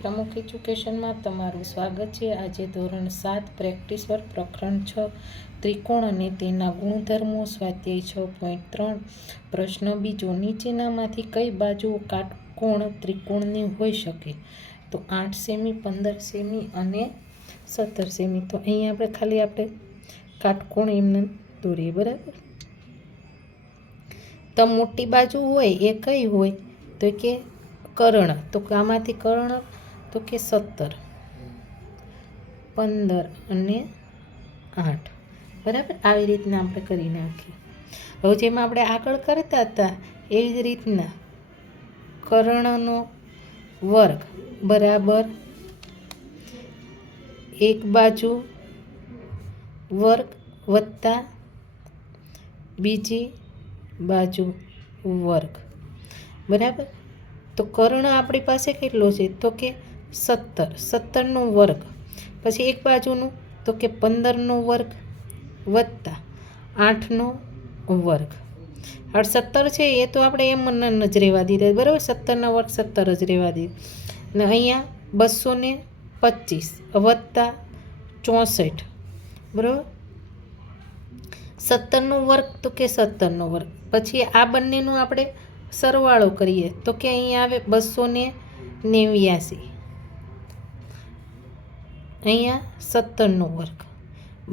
પ્રમુખ એજ્યુકેશનમાં તમારું સ્વાગત છે। આજે ધોરણ 7 પ્રેક્ટિસ વર્ક પ્રકરણ 6 ત્રિકોણ અને તેના ગુણધર્મો સ્વાધ્યાય 6.3 પ્રશ્ન બીજો, નીચેનામાંથી કઈ બાજુઓ કાટકોણ ત્રિકોણની હોઈ શકે? તો 8 સેમી, 15 સેમી અને 17 સેમી। તો અહીંયા આપણે કાટકોણ એમને દોરીએ, બરાબર। તો મોટી બાજુ હોય એ કઈ હોય? તો કે કર્ણ। તો આમાંથી કર્ણ તો કે 17, 15 અને 8, બરાબર। આવી રીતના આપણે કરી નાખીએ। હવે જેમ આપણે આગળ કરતા હતા એવી જ રીતના કર્ણનો વર્ગ બરાબર એક બાજુ વર્ગ વત્તા બીજી બાજુ વર્ગ, બરાબર। તો કર્ણ આપણી પાસે કેટલો છે? તો કે 17, 17નો વર્ગ, પછી એક બાજુનું તો કે 15નો વર્ગ વત્તા 8નો વર્ગ। 17 છે એ તો આપણે એમ જ રહેવા દીધા, બરાબર। 17ના વર્ગ 17 જ રહેવા દીધા। ને અહીંયા 225 વત્તા 64, બરાબર। 17નો વર્ગ તો કે 17નો વર્ગ, પછી આ બંનેનું આપણે સરવાળો કરીએ તો કે અહીંયા આવે 289, અહીંયા 17નો વર્ગ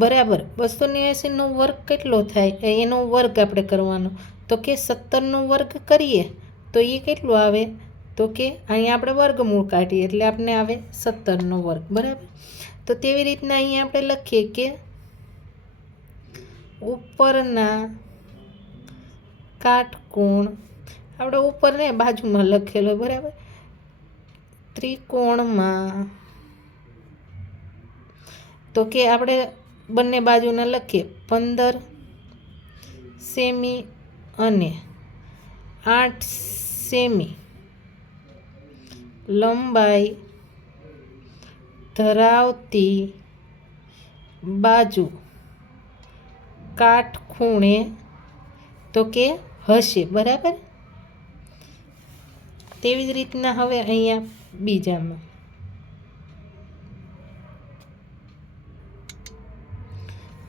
બરાબર 289નો વર્ગ કેટલો થાય? એનો વર્ગ આપણે કરવાનો તો કે 17નો વર્ગ કરીએ તો એ કેટલો આવે? તો કે અહીંયા આપણે વર્ગમૂળ કાઢીએ એટલે આપણે આવે 17નો વર્ગ, બરાબર। તો તેવી રીતના અહીંયા આપણે લખીએ કે ઉપરના કાટકોણ, આપણે ઉપરને બાજુમાં લખેલો, બરાબર। ત્રિકોણમાં તો કે આપણે બંને બાજુના લખીએ 15 સેમી અને 8 સેમી લંબાઈ ધરાવતી બાજુ કાટખૂણે તો કે હશે, બરાબર। તેવી જ રીતના હવે અહીંયા બીજામાં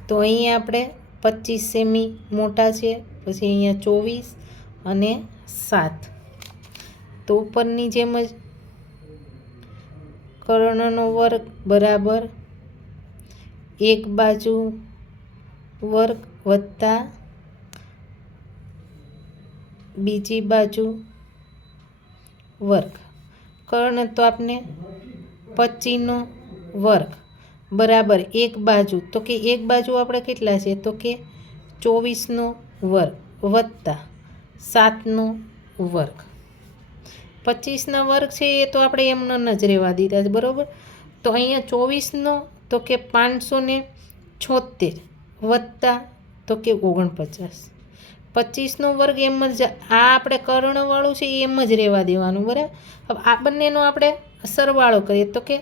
તો અહીંયા આપણે 25 સેમી મોટા છે, પછી અહીંયા 24 અને 7। તો ઉપરની જેમ જ કર્ણનો વર્ગ બરાબર એક બાજુ વર્ગ વત્તા બીજી બાજુ વર્ગ। કર્ણ તો આપણે 25નો વર્ગ બરાબર એક બાજુ તો કે એક બાજુ આપણે કેટલા છે? તો કે 24નો વર્ગ વત્તા 7નો વર્ગ। 25ના વર્ગ છે એ તો આપણે એમને જ રહેવા દીધા છે, બરાબર। તો અહીંયા 24નો તો કે 576 વત્તા તો કે 49, 25નો વર્ગ એમ જ આ આપણે કર્ણવાળું છે એમ જ રહેવા દેવાનું, બરાબર। હવે આ બંનેનો આપણે સરવાળો કરીએ તો કે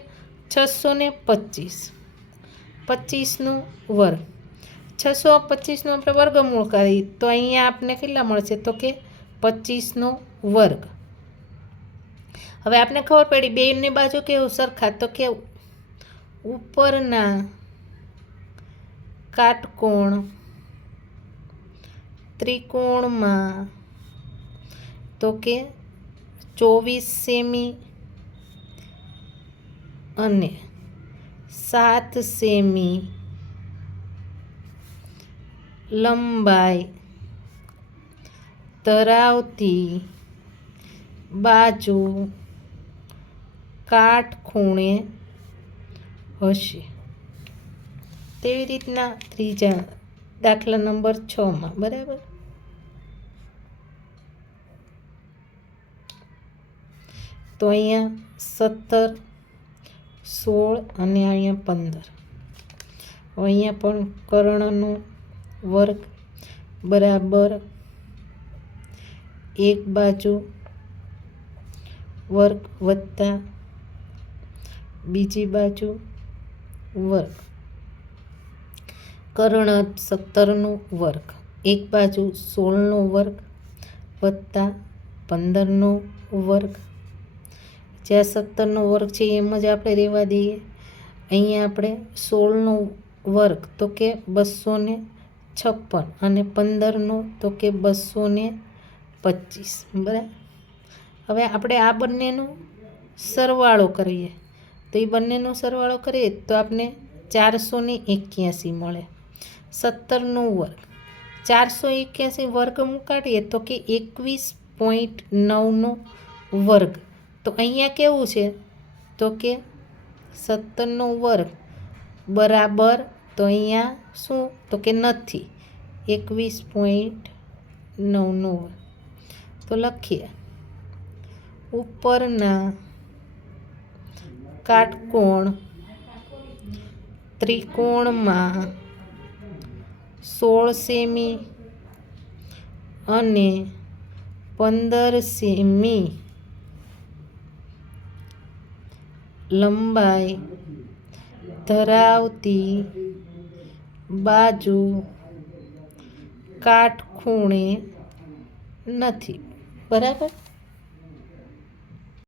625, 25નો વર્ગ, 625નું આપણે વર્ગમૂળ કરીએ તો અહીંયા આપણે કેટલા મળશે? તો કે 25નો વર્ગ। હવે આપણે ખબર પડી બેની બાજુ કેવું સરખા, તો કે ઉપરના કાટકોણ ત્રિકોણમાં તો કે 24 સેમી અને 7 સેમી લંબાઈ ધરાવતી બાજુ કાટખૂણે હશે। તેવી રીતના ત્રીજા દાખલા નંબર 6માં, બરાબર। તો અહીંયા 17, 16 અને અહીંયા 15। અહીંયા પણ કર્ણનો વર્ગ બરાબર એક બાજુ વર્ગ વત્તા બીજી બાજુ વર્ગ। કર્ણ 17નો વર્ગ એક બાજુ 16નો વર્ગ વત્તા 15નો વર્ગ જ્યાં 17નો વર્ગ છે એમ જ આપણે રહેવા દઈએ. અહીંયા આપણે 16નો વર્ગ તો કે 256 અને 15નો તો કે 225. બરાબર. હવે આપણે આ બંનેનો સરવાળો કરીએ તો એ બંનેનો સરવાળો કરીએ તો આપણે 481 મળે. 17નો વર્ગ 481 વર્ગમૂળ કાઢીએ તો કે 21.9નો વર્ગ. તો અહીંયા કેવું છે તો કે 17નો વર્ગ બરાબર, તો અહીંયા શું તો કે નથી, 21.9નો વર્ગ. તો લખીએ ઉપરના કાટકોણ ત્રિકોણમાં 16 સેમી અને 15 સેમી લંબાઈ ધરાવતી બાજુ કાટખૂણે નથી. બરાબર.